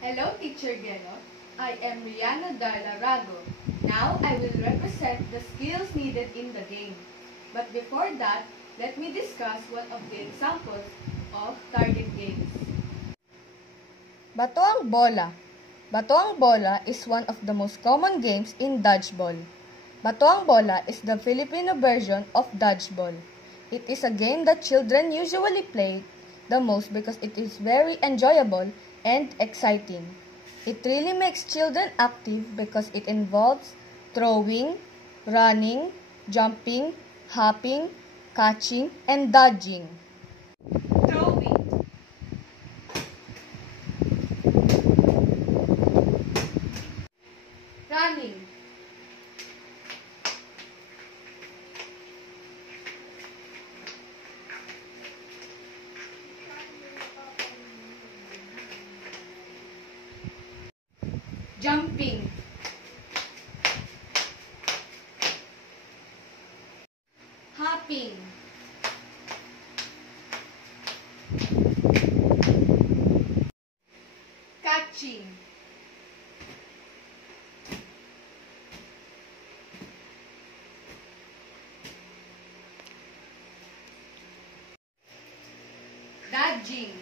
Hello, Teacher Geno. I am Rihanna Darla Rago. Now I will represent the skills needed in the game. But before that, let me discuss one of the examples of target games. Bato ang bola. Bato ang bola is one of the most common games in dodgeball. Bato ang bola is the Filipino version of dodgeball. It is a game that children usually play the most because it is very enjoyable and exciting. It really makes children active because it involves throwing, running, jumping, hopping, catching, and dodging. Throwing, running, jumping, hopping, catching, dodging,